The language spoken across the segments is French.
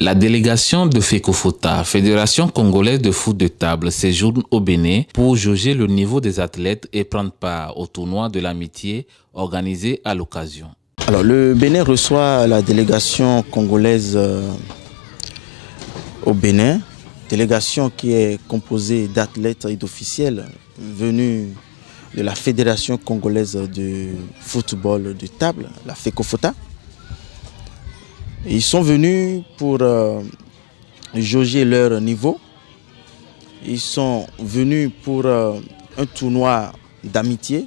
La délégation de FECOFOTA, Fédération congolaise de foot de table, séjourne au Bénin pour jauger le niveau des athlètes et prendre part au tournoi de l'amitié organisé à l'occasion. Alors, le Bénin reçoit la délégation congolaise au Bénin, délégation qui est composée d'athlètes et d'officiels venus de la Fédération congolaise de football de table, la FECOFOTA. Ils sont venus pour jauger leur niveau. Ils sont venus pour un tournoi d'amitié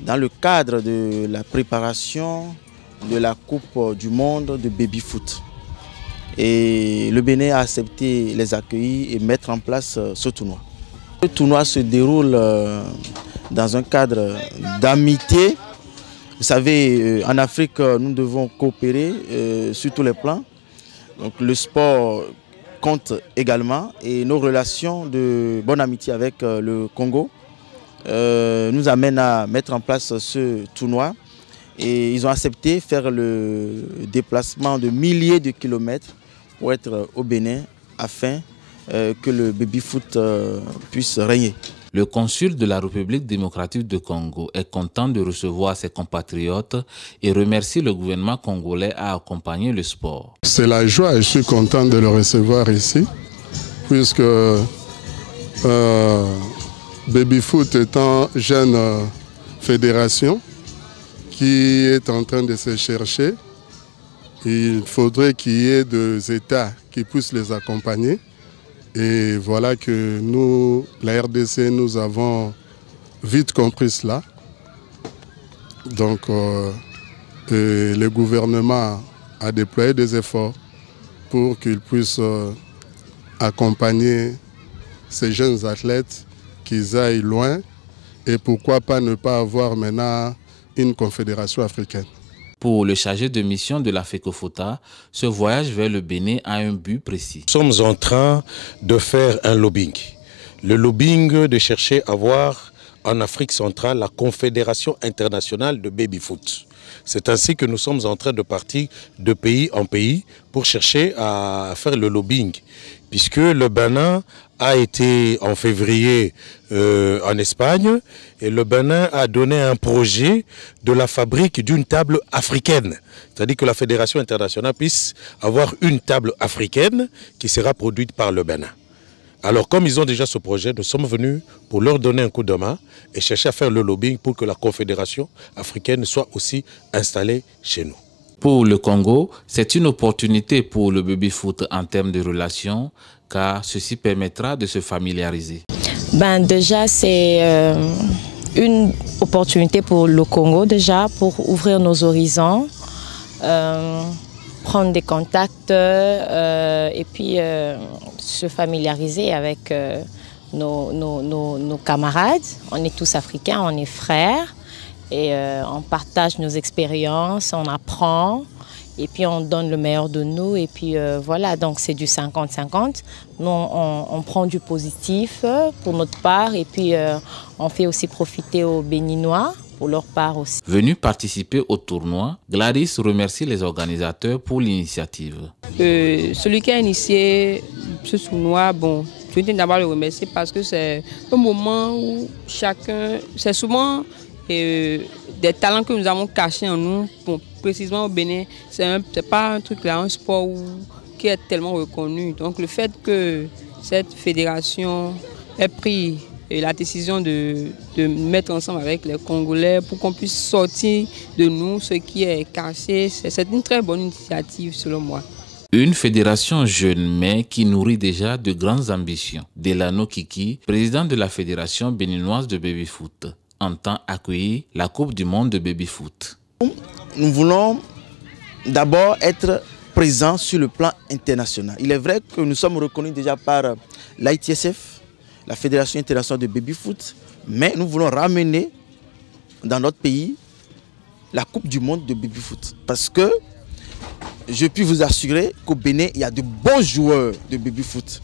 dans le cadre de la préparation de la Coupe du monde de baby-foot. Et le Bénin a accepté les accueillir et mettre en place ce tournoi. Le tournoi se déroule dans un cadre d'amitié. Vous savez, en Afrique, nous devons coopérer sur tous les plans. Donc, le sport compte également et nos relations de bonne amitié avec le Congo nous amènent à mettre en place ce tournoi. Et ils ont accepté faire le déplacement de milliers de kilomètres pour être au Bénin afin que le baby-foot puisse régner. Le consul de la République démocratique du Congo est content de recevoir ses compatriotes et remercie le gouvernement congolais à accompagner le sport. C'est la joie et je suis content de le recevoir ici, puisque baby-foot étant jeune fédération qui est en train de se chercher, il faudrait qu'il y ait des États qui puissent les accompagner. Et voilà que nous, la RDC, nous avons vite compris cela. Donc, le gouvernement a déployé des efforts pour qu'il puisse accompagner ces jeunes athlètes, qu'ils aillent loin. Et pourquoi pas ne pas avoir maintenant une confédération africaine. Pour le chargé de mission de la FECOFOTA, ce voyage vers le Bénin a un but précis. Nous sommes en train de faire un lobbying. Le lobbying de chercher à avoir en Afrique centrale la Confédération internationale de baby-foot. C'est ainsi que nous sommes en train de partir de pays en pays pour chercher à faire le lobbying. Puisque le Bénin a été en février en Espagne et le Bénin a donné un projet de la fabrique d'une table africaine. C'est-à-dire que la Fédération internationale puisse avoir une table africaine qui sera produite par le Bénin. Alors comme ils ont déjà ce projet, nous sommes venus pour leur donner un coup de main et chercher à faire le lobbying pour que la Confédération africaine soit aussi installée chez nous. Pour le Congo, c'est une opportunité pour le baby-foot en termes de relations, car ceci permettra de se familiariser. Déjà, c'est une opportunité pour le Congo, pour ouvrir nos horizons, prendre des contacts et puis se familiariser avec nos camarades. On est tous africains, on est frères. Et on partage nos expériences, on apprend et puis on donne le meilleur de nous. Et puis voilà, donc c'est du 50-50. Nous, on prend du positif pour notre part et puis on fait aussi profiter aux Béninois pour leur part aussi. Venu participer au tournoi, Gladys remercie les organisateurs pour l'initiative. Celui qui a initié ce tournoi, je tiens d'abord à le remercier parce que c'est un moment où chacun, c'est souvent des talents que nous avons cachés en nous, précisément au Bénin. C'est pas un truc là, un sport qui est tellement reconnu. Donc le fait que cette fédération ait pris la décision de mettre ensemble avec les Congolais pour qu'on puisse sortir de nous ce qui est caché, c'est une très bonne initiative selon moi. Une fédération jeune mais qui nourrit déjà de grandes ambitions. Delano Kiki, président de la Fédération béninoise de baby-foot, entend accueillir la Coupe du monde de baby-foot. Nous voulons d'abord être présents sur le plan international. Il est vrai que nous sommes reconnus déjà par l'ITSF, la Fédération internationale de baby-foot, mais nous voulons ramener dans notre pays la Coupe du monde de baby-foot. Parce que je puis vous assurer qu'au Bénin, il y a de bons joueurs de baby-foot.